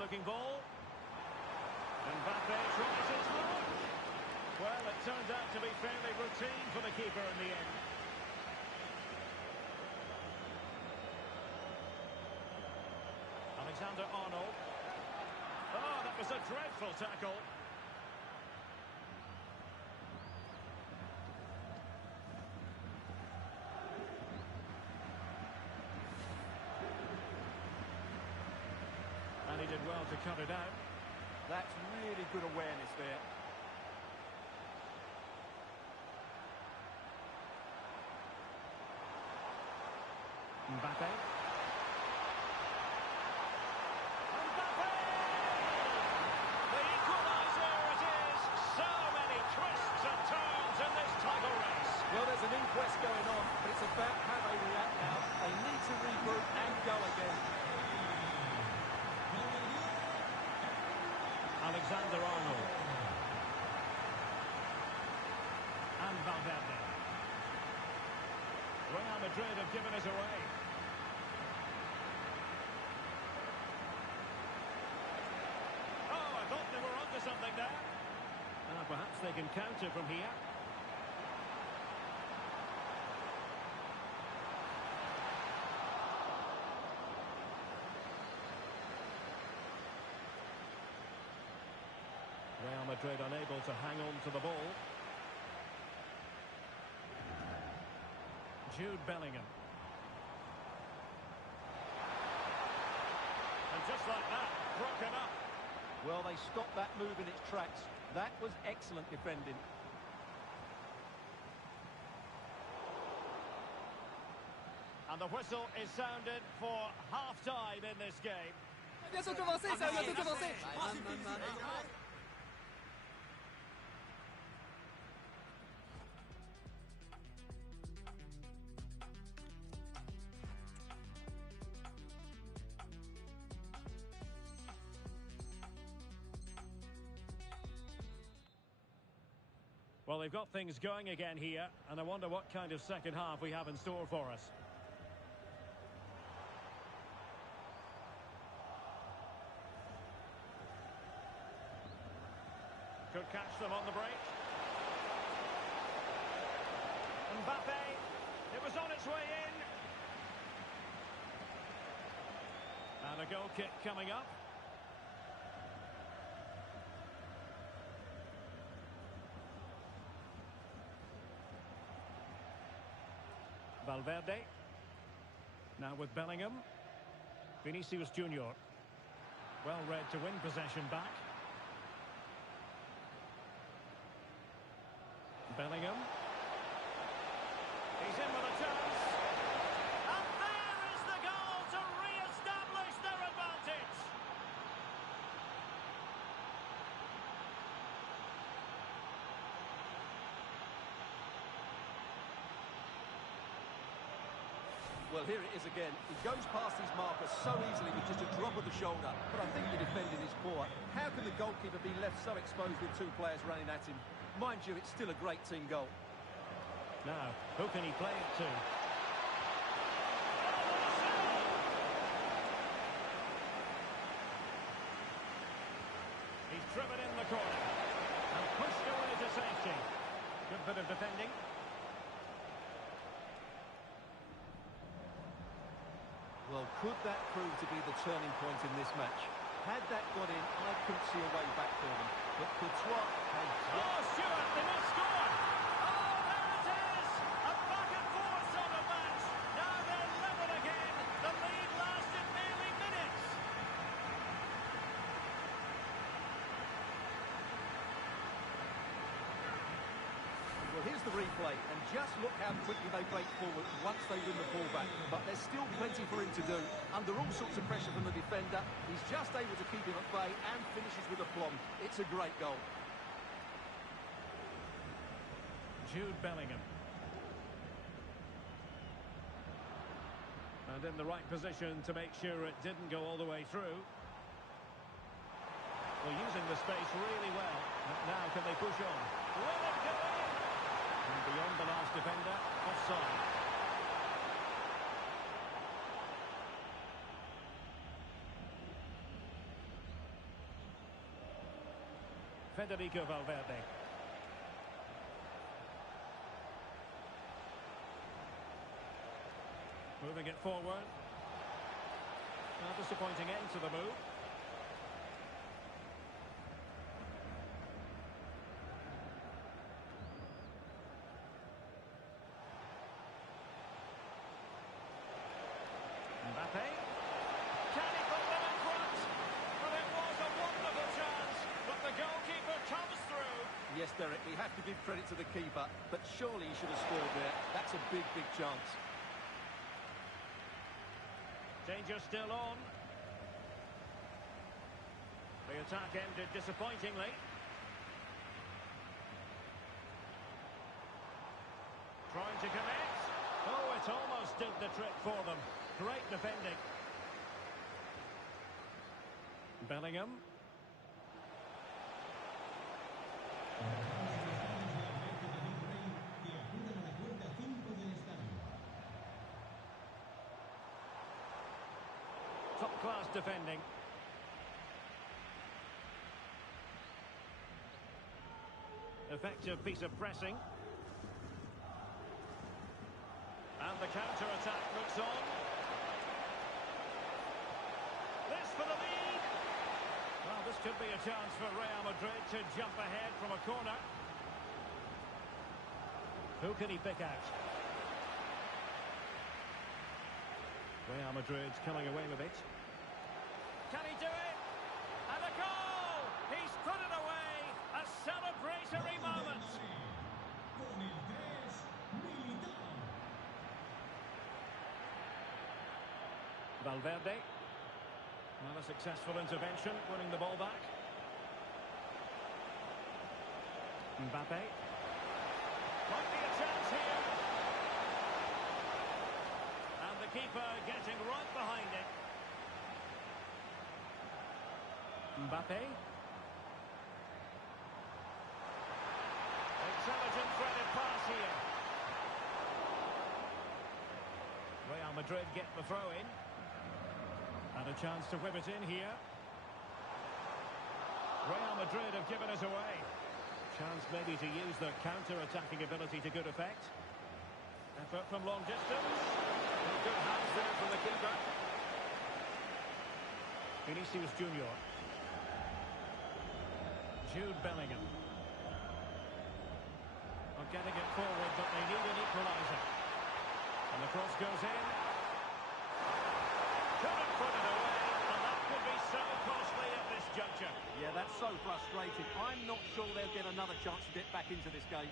looking ball. Mbappe tries his mark. Well, it turns out to be fairly routine for the keeper in the end. Alexander-Arnold. Oh, that was a dreadful tackle. And he did well to cut it out. That's really good awareness there. Mbappe. Mbappe! The equaliser it is! So many twists and turns in this title race. Well, there's an inquest going on, but it's about how they react now. They need to regroup and go again. Alexander-Arnold. And Valverde. Real Madrid have given us away. Oh, I thought they were onto something there. Perhaps they can counter from here. Real Madrid unable to hang on to the ball. Jude Bellingham. And just like that, broken up. Well, they stopped that move in its tracks. That was excellent defending. And the whistle is sounded for half-time in this game. Bientôt commencé, ça va bientôt commencer. Well, they've got things going again here, and I wonder what kind of second half we have in store for us. Could catch them on the break. Mbappe, it was on its way in. And a goal kick coming up. Valverde. Now with Bellingham. Vinicius Junior. Well read to win possession back. Bellingham. He's in with a chance. And there is the goal to re-establish their advantage. Well, here it is again. He goes past his marker so easily with just a drop of the shoulder. But I think the defending is poor. How can the goalkeeper be left so exposed with two players running at him? Mind you, it's still a great team goal. Now, who can he play it to? He's driven in the corner and pushed away to safety. Good bit of defending. Well, could that prove to be the turning point in this match? Had that got in, I couldn't see a way back for them. But Courtois has... Oh, Stuart, they must score! Oh, there it is! A back-and-forth sort of match. Now they're level again. The lead lasted nearly minutes. Well, here's the replay, and just look how quickly they break forward once they win the ball back. But there's still plenty for him to do. Under all sorts of pressure from the defender, he's just able to keep him at bay and finishes with aplomb. It's a great goal. Jude Bellingham. And in the right position to make sure it didn't go all the way through. Well, using the space really well. But now can they push on? Will it go in? And beyond the last defender, offside. Federico Valverde. Moving it forward. A disappointing end to the move. Mbappe. Can he put them in front? Well, it was a wonderful chance, but the goalkeeper comes through. Yes, Derek, we have to give credit to the keeper, but surely he should have scored there. That's a big, big chance. Danger still on. The attack ended disappointingly. Trying to connect. Oh, it almost did the trick for them. Great defending. Bellingham. Top-class defending. Effective piece of pressing. And the counter-attack looks on. This for the lead. Well, this could be a chance for Real Madrid to jump ahead from a corner. Who can he pick out? Real Madrid coming away with it. Can he do it? And a goal! He's put it away! A celebratory moment! Valverde. Not a successful intervention, winning the ball back. Mbappe. Might be a chance here. And the keeper getting right behind it. Mbappe. Intelligent threaded pass here. Real Madrid get the throw in. And a chance to whip it in here. Real Madrid have given us away. Chance maybe to use their counter-attacking ability to good effect. Effort from long distance. Good hands there from the keeper. Vinicius Junior. Jude Bellingham. Are getting it forward, but they need an equaliser. And the cross goes in. Couldn't put it away, and that could be so costly at this juncture. Yeah, that's so frustrating. I'm not sure they'll get another chance to get back into this game.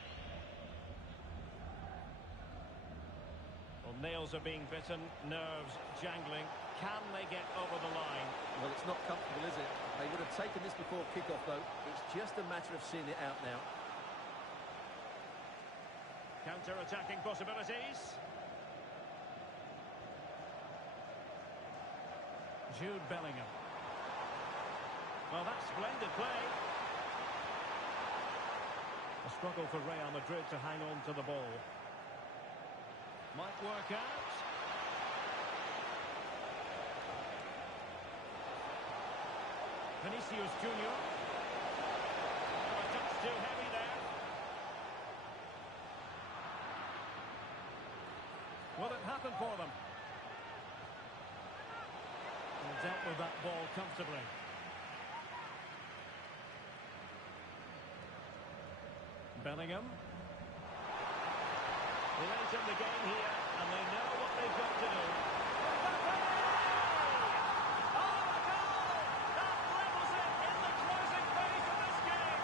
Well, nails are being bitten, nerves jangling. Can they get over the line? Well, it's not comfortable, is it? They would have taken this before kick-off, though. It's just a matter of seeing it out now. Counter-attacking possibilities. Jude Bellingham. Well, that's splendid play. A struggle for Real Madrid to hang on to the ball. Might work out. Vinicius Junior. Oh, a touch too heavy there. Will it happen for them? Dealt with that ball comfortably. Bellingham. Late in the game here, and they know what they've got to do. Oh, a goal! That levels it in the closing phase of this game.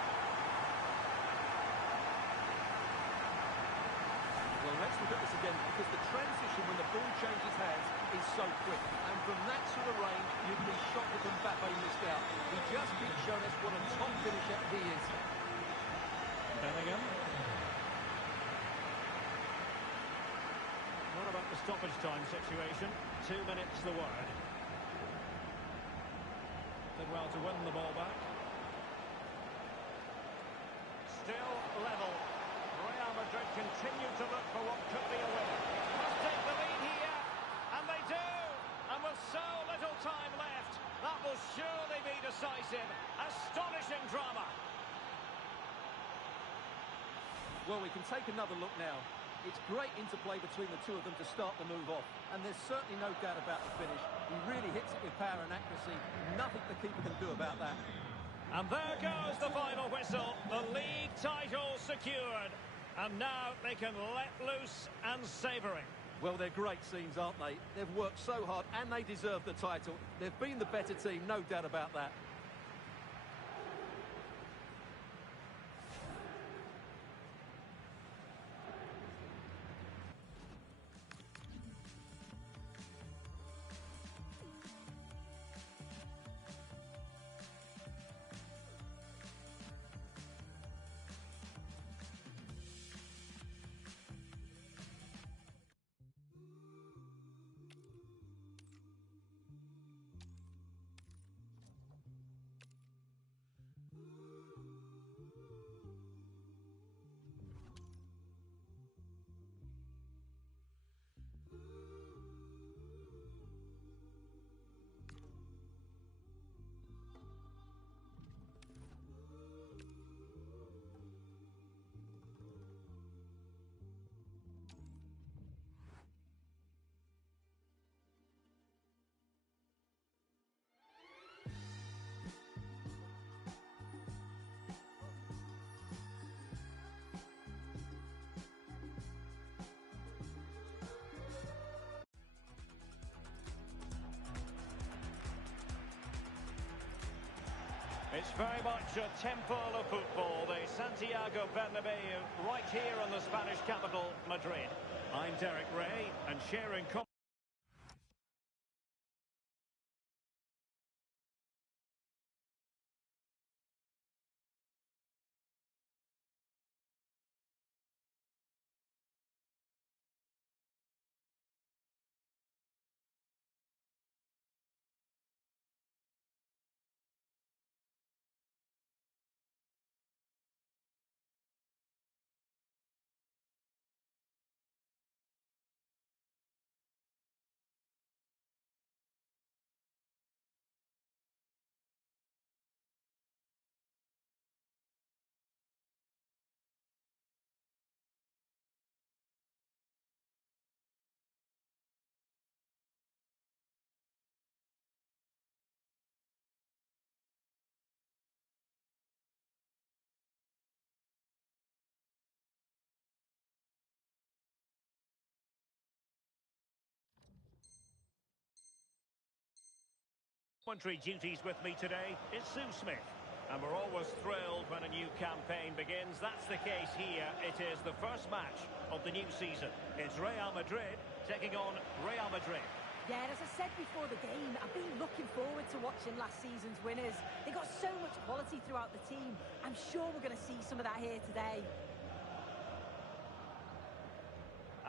Well, let's look at this again, because the transition when the ball changes hands is so quick. And from that sort of range, you'd be shocked if Mbappe missed out. He just keeps showing us what a top finisher he is. Bellingham. What about the stoppage time situation? 2 minutes the word. Did well to win the ball back. Still level. Real Madrid continue to look for what could be a win. Must take the lead here, and they do. And with so little time left, that will surely be decisive. Astonishing drama. Well, we can take another look now. It's great interplay between the two of them to start the move off. And there's certainly no doubt about the finish. He really hits it with power and accuracy. Nothing the keeper can do about that. And there goes the final whistle. The league title secured. And now they can let loose and savour it. Well, they're great scenes, aren't they? They've worked so hard and they deserve the title. They've been the better team, no doubt about that. It's very much a temple of football, the Santiago Bernabeu, right here in the Spanish capital, Madrid. I'm Derek Ray, and sharing... Commentary duties with me today is Sue Smith, and we're always thrilled when a new campaign begins. That's the case here. It is the first match of the new season. It's Real Madrid taking on Real Madrid. Yeah, as I said before the game, I've been looking forward to watching last season's winners. They got so much quality throughout the team. I'm sure we're going to see some of that here today.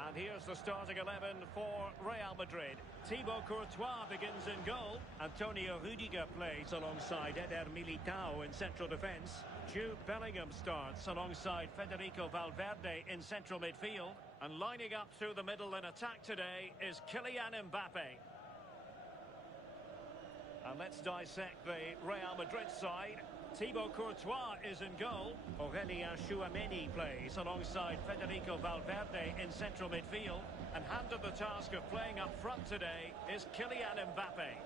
And here's the starting 11 for Real Madrid. Thibaut Courtois begins in goal. Antonio Rudiger plays alongside Eder Militao in central defence. Jude Bellingham starts alongside Federico Valverde in central midfield. And lining up through the middle in attack today is Kylian Mbappe. And let's dissect the Real Madrid side. Thibaut Courtois is in goal. Aurelien Tchouameni plays alongside Federico Valverde in central midfield. And handed the task of playing up front today is Kylian Mbappe.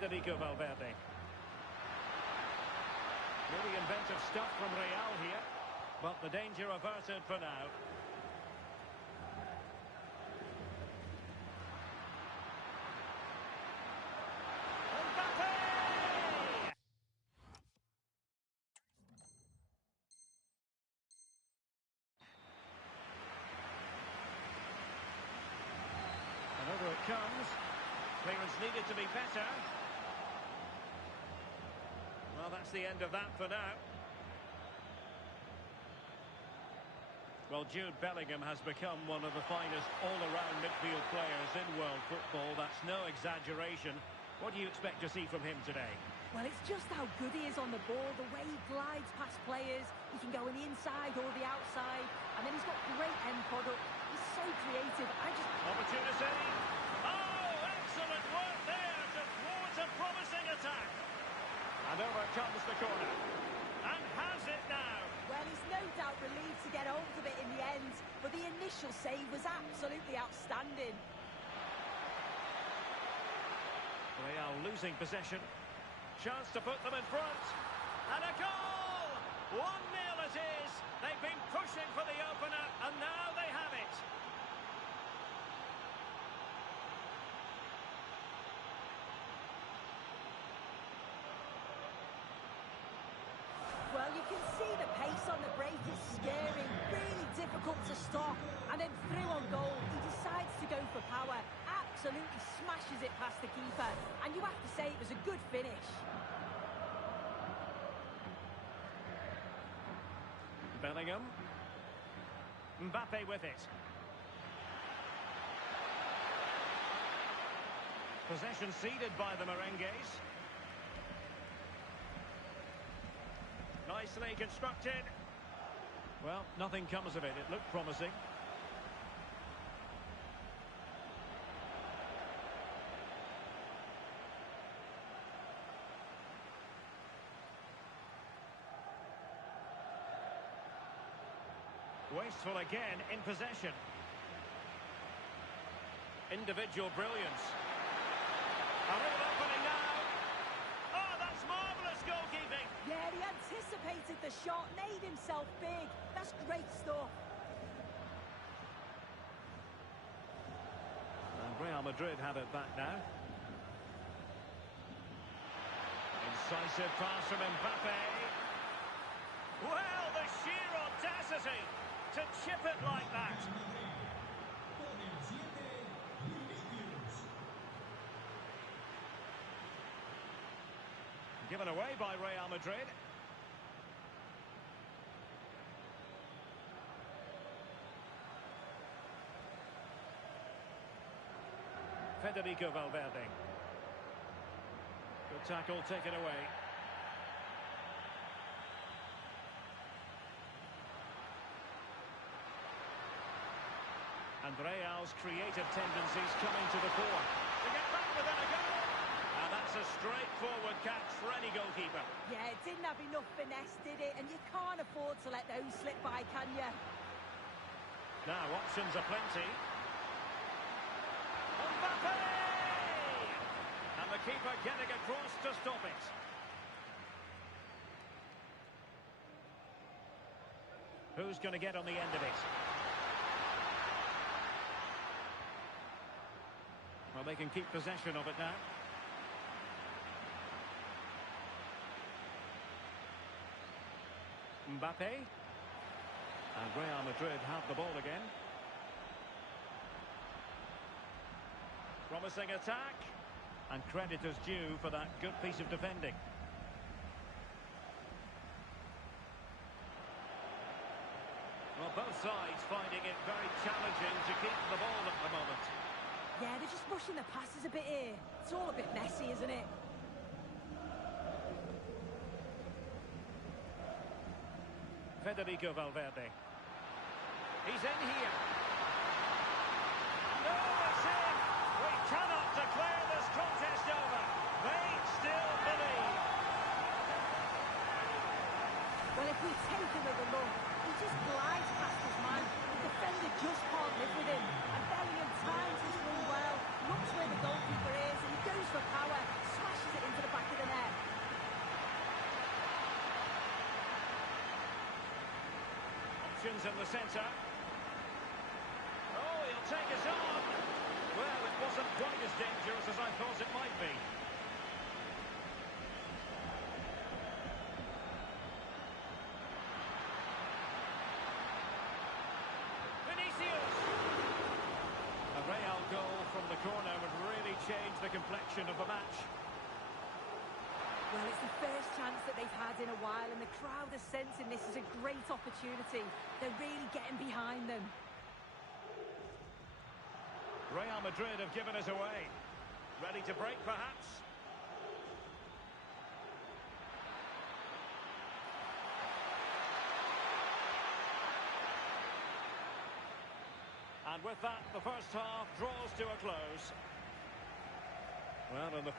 Federico Valverde. Really inventive stuff from Real here, but the danger averted for now. Mbappe! And over it comes. Clearance needed to be better. Well, that's the end of that for now. Well, Jude Bellingham has become one of the finest all-around midfield players in world football. That's no exaggeration. What do you expect to see from him today? Well, it's just how good he is on the ball, the way he glides past players. He can go on the inside or the outside, and then he's got great end product. He's so creative. Opportunity. Oh, excellent work there to thwart a promising attack. And over comes the corner. And has it now. Well, he's no doubt relieved to get hold of it in the end, but the initial save was absolutely outstanding. Real losing possession. Chance to put them in front. And a goal! 1-0 it is. They've been pushing for the opener, and now they have it. Well, you can see the pace on the break is scary, really difficult to stop. And then through on goal, he decides to go for power, absolutely smashes it past the keeper. And you have to say it was a good finish. Bellingham. Mbappe with it. Possession ceded by the Merengues. Nicely constructed. Well, nothing comes of it. It looked promising. Wasteful again in possession. Individual brilliance. A real opening now. Oh, that's marvellous goalkeeping. Yeah, he anticipated the shot, made himself big. That's great stuff. And Real Madrid have it back now. Incisive pass from Mbappe. Well, the sheer audacity to chip it like that. Given away by Real Madrid. Federico Valverde. Good tackle taken away. And Real's creative tendencies coming to the fore. To get back within a goal. And that's a straightforward catch for any goalkeeper. Yeah, it didn't have enough finesse, did it? And you can't afford to let those slip by, can you? Now, options are plenty. Mbappe! And the keeper getting across to stop it. Who's going to get on the end of it? Well, they can keep possession of it now. Mbappe. And Real Madrid have the ball again. Promising attack. And credit is due for that good piece of defending. Well, both sides finding it very challenging to keep the ball at the moment. Yeah, they're just pushing the passes a bit here. It's all a bit messy, isn't it? Federico Valverde. He's in here. No, it's in! We cannot declare this contest over. They still believe. Well, if we take another look, he just glides past his man. The defender just can't live with him. And Bellingham times his run well, looks where the goalkeeper is, and he goes for power, smashes it into the back of the net. Options in the centre. Oh, he'll take us on. Well, it wasn't quite as dangerous as I thought it might be. Vinicius. A Real goal from the corner would really change the complexion of the match. Well, it's the first chance that they've had in a while, and the crowd are sensing this is a great opportunity. They're really getting behind them. Real Madrid have given us away. Ready to break, perhaps? And with that, the first half draws to a close. Well, and the...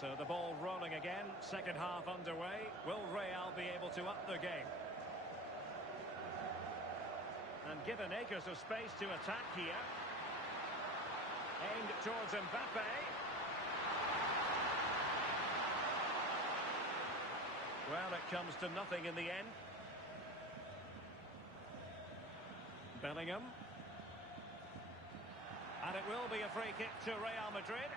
So the ball rolling again, second half underway. Will Real be able to up the game? And given acres of space to attack here. Aimed towards Mbappe. Well, it comes to nothing in the end. Bellingham. And it will be a free kick to Real Madrid.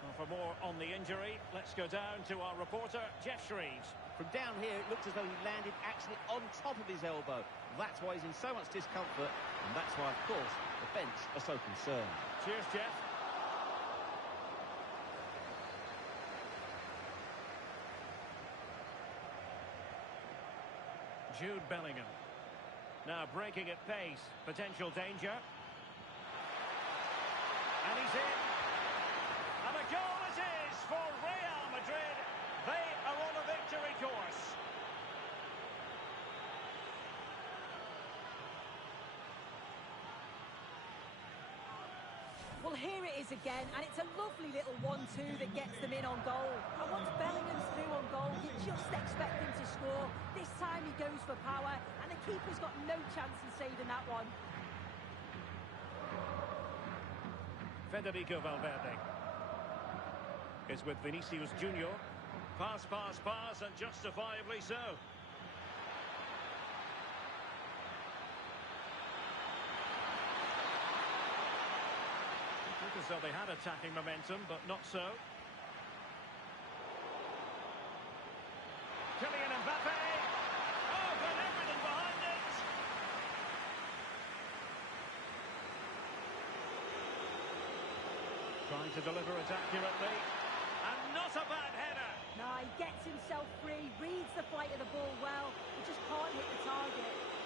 Well, for more on the injury, let's go down to our reporter, Jeff Shreves. From down here, it looked as though he landed actually on top of his elbow. That's why he's in so much discomfort, and that's why, of course, the bench are so concerned. Cheers, Jeff. Jude Bellingham. Now breaking at pace. Potential danger. And he's in. And a goal it is for Real Madrid. They are on a victory course. Well, here it is again, and it's a lovely little 1-2 that gets them in on goal. And once Bellingham's through on goal, you just expect him to score. This time he goes for power, and the keeper's got no chance in saving that one. Federico Valverde is with Vinicius Junior. Pass, pass, pass, and justifiably so. Looked as though they had attacking momentum, but not so. Kylian Mbappe! Oh, got everything behind it! Trying to deliver it accurately. And not a bad header! No, he gets himself free, reads the flight of the ball well, but just can't hit the target.